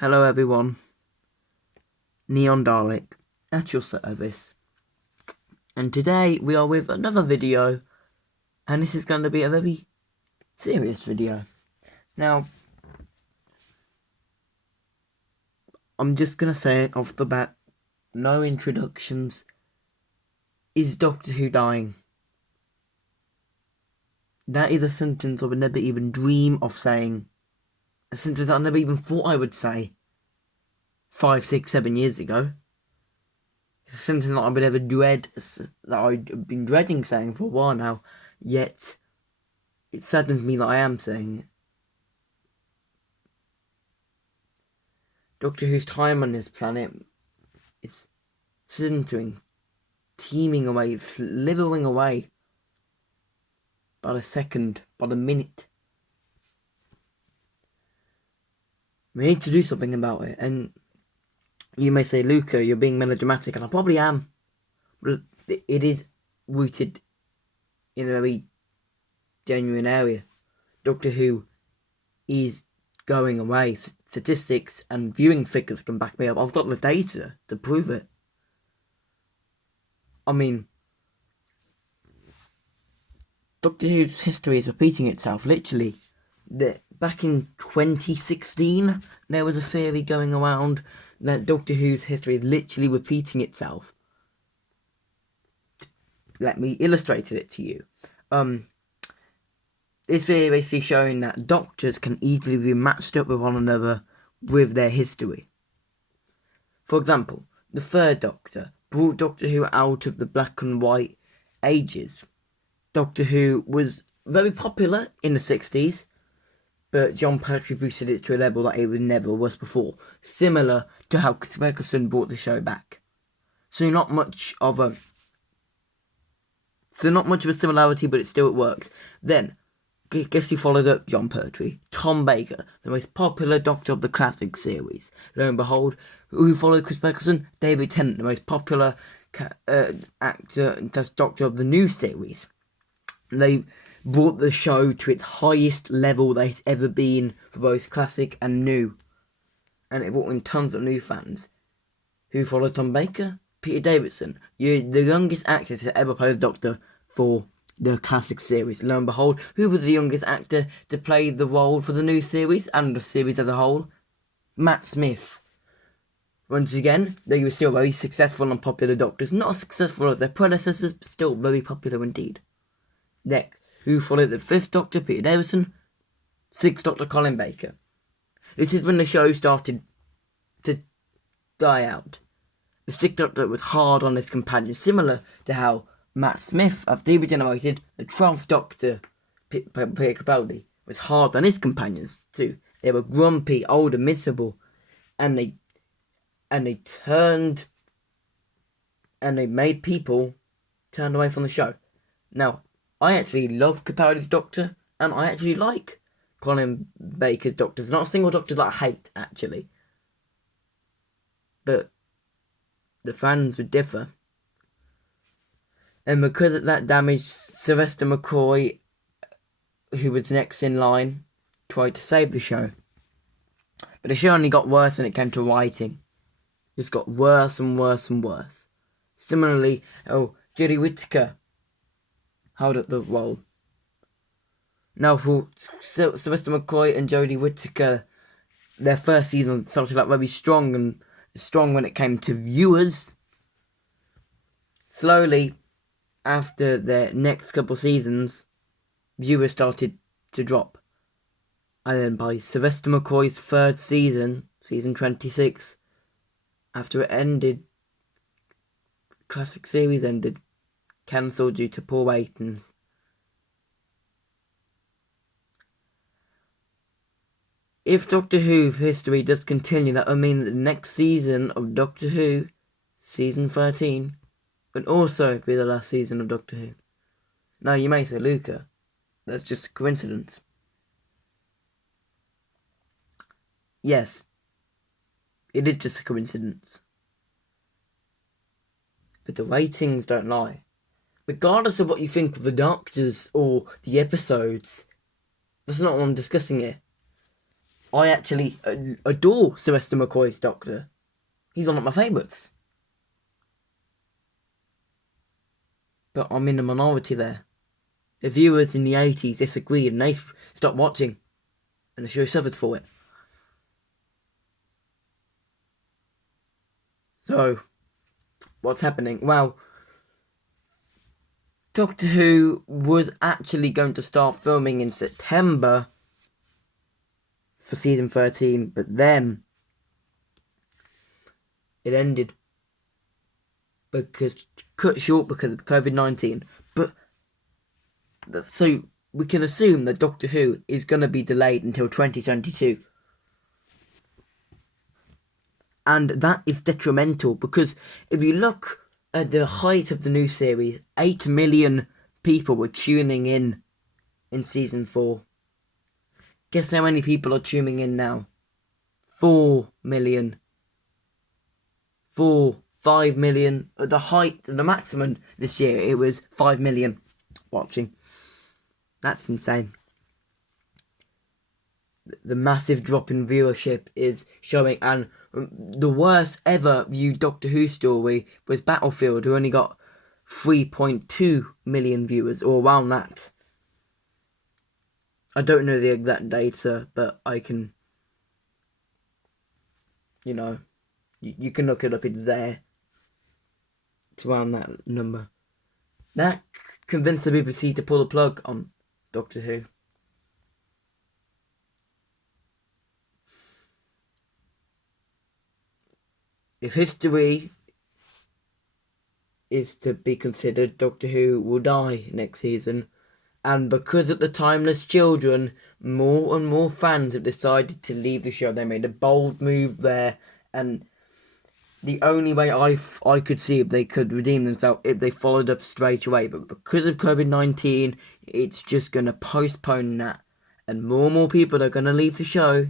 Hello everyone, Neon Dalek at your service, and today we are with another video, and this is going to be a very serious video. Now, I'm just going to say it off the bat, no introductions. Is Doctor Who dying? That is a sentence I would never even dream of saying, a sentence I never even thought I would say 5, 6, 7 years ago. It's a sentence that I would ever dread, that I've been dreading saying for a while now, yet it saddens me that I am saying it. Doctor Who's time on this planet is sintering, teeming away, slithering away by the second, by the minute. We need to do something about it, and you may say, Luca, you're being melodramatic, and I probably am, but it is rooted in a very genuine area. Doctor Who is going away. Statistics and viewing figures can back me up. I've got the data to prove it. I mean, Doctor Who's history is repeating itself, literally. Back in 2016, there was a theory going around that Doctor Who's history is literally repeating itself. Let me illustrate it to you. This theory basically showing that doctors can easily be matched up with one another with their history. For example, the third Doctor brought Doctor Who out of the black and white ages. Doctor Who was very popular in the 60s, but Jon Pertwee boosted it to a level that it never was before, similar to how Chris Eccleston brought the show back. So not much of a similarity, but it works. Then, guess who followed up Jon Pertwee? Tom Baker, the most popular Doctor of the classic series. Lo and behold, who followed Chris Eccleston? David Tennant, the most popular actor and Doctor of the new series. They brought the show to its highest level that it's ever been for both classic and new. And it brought in tons of new fans. Who followed Tom Baker? Peter Davison. You're the youngest actor to ever play the Doctor for the classic series. Lo and behold, who was the youngest actor to play the role for the new series and the series as a whole? Matt Smith. Once again, they were still very successful and popular Doctors. Not as successful as their predecessors, but still very popular indeed. Next, who followed the 5th Doctor, Peter Davison? 6th Doctor, Colin Baker. This is when the show started to die out. The 6th Doctor was hard on his companion, similar to how Matt Smith, after he regenerated, the 12th Doctor, Peter Capaldi, was hard on his companions too. They were grumpy, old and miserable, and they made people turn away from the show. Now, I actually love Capaldi's Doctor, and I actually like Colin Baker's Doctor. There's not a single Doctor that I hate, actually. But the fans would differ. And because of that damage, Sylvester McCoy, who was next in line, tried to save the show. But the show only got worse when it came to writing. It just got worse and worse and worse. Similarly, Jodie Whittaker held up the role. Now, for Sylvester McCoy and Jodie Whittaker, their first season started out very strong when it came to viewers. Slowly, after their next couple seasons, viewers started to drop. And then by Sylvester McCoy's third season, season 26, after it ended, the classic series ended, cancelled due to poor ratings. If Doctor Who history does continue, that would mean that the next season of Doctor Who, season 13, would also be the last season of Doctor Who. Now you may say, Luca, that's just a coincidence. Yes, it is just a coincidence. But the ratings don't lie. Regardless of what you think of the Doctors or the episodes, that's not what I'm discussing here. I actually adore Sylvester McCoy's Doctor. He's one of my favourites. But I'm in the minority there. The viewers in the 80s disagreed and they stopped watching. And the show suffered for it. So, what's happening? Well, Doctor Who was actually going to start filming in September for season 13, but then it ended cut short because of COVID-19. But so we can assume that Doctor Who is going to be delayed until 2022. And that is detrimental because if you look at the height of the new series, 8 million people were tuning in season 4. Guess how many people are tuning in now? 4 million. 5 million. At the height, the maximum this year, it was 5 million watching. That's insane. The massive drop in viewership is showing, and the worst ever viewed Doctor Who story was Battlefield, who only got 3.2 million viewers, or around that. I don't know the exact data, but I can, you can look it up, it's there. It's around that number. That convinced the BBC to pull the plug on Doctor Who. If history is to be considered, Doctor Who will die next season. And because of the timeless children, more and more fans have decided to leave the show. They made a bold move there, and the only way I could see if they could redeem themselves if they followed up straight away. But because of COVID-19, it's just going to postpone that. And more people are going to leave the show.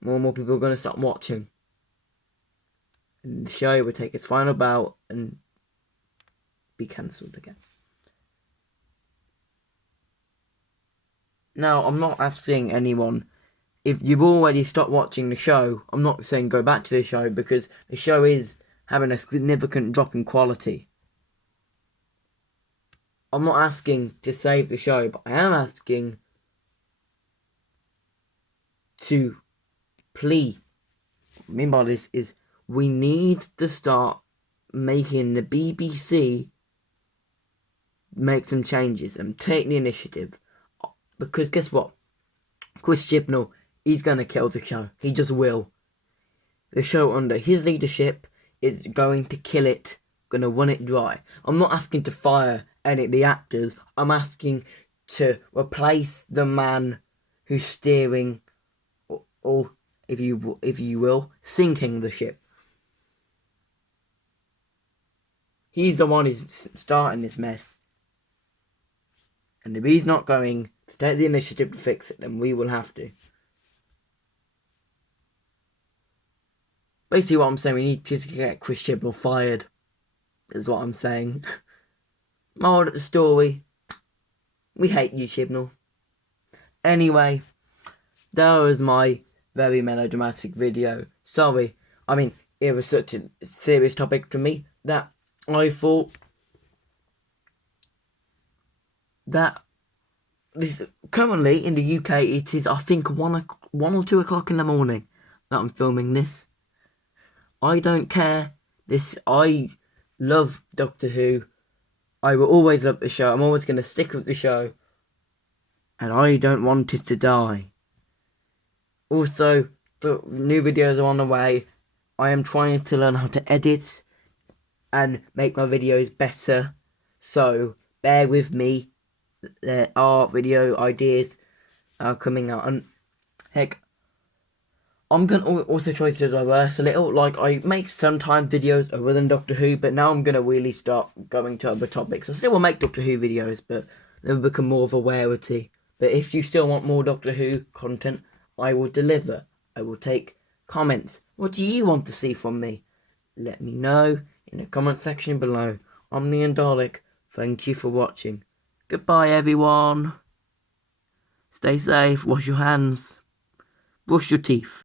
More people are going to stop watching. And the show will take its final bow and be cancelled again. Now, I'm not asking anyone, if you've already stopped watching the show, I'm not saying go back to the show, because the show is having a significant drop in quality. I'm not asking to save the show, but I am asking to plea. What I mean by this is we need to start making the BBC make some changes and take the initiative. Because guess what? Chris Chibnall, he's going to kill the show. He just will. The show under his leadership is going to kill it. Going to run it dry. I'm not asking to fire any of the actors. I'm asking to replace the man who's steering, or if you will, sinking the ship. He's the one who's starting this mess. And if he's not going to take the initiative to fix it, then we will have to. Basically what I'm saying, we need to get Chris Chibnall fired, is what I'm saying. Moral of the story, we hate you, Chibnall. Anyway, that was my very melodramatic video. Sorry, I mean, it was such a serious topic to me that I thought that this currently in the UK it is, I think, 1 or 2 o'clock in the morning that I'm filming this. I don't care. I love Doctor Who. I will always love the show. I'm always going to stick with the show. And I don't want it to die. Also, the new videos are on the way. I am trying to learn how to edit and make my videos better. So, bear with me. There are video ideas coming out. And, heck, I'm going to also try to diverse a little. Like, I make sometimes videos other than Doctor Who, but now I'm going to really start going to other topics. I still will make Doctor Who videos, but they'll become more of a rarity. But if you still want more Doctor Who content, I will deliver. I will take comments. What do you want to see from me? Let me know in the comment section below. Omni and Dalek, thank you for watching. Goodbye, everyone. Stay safe. Wash your hands. brush your teeth.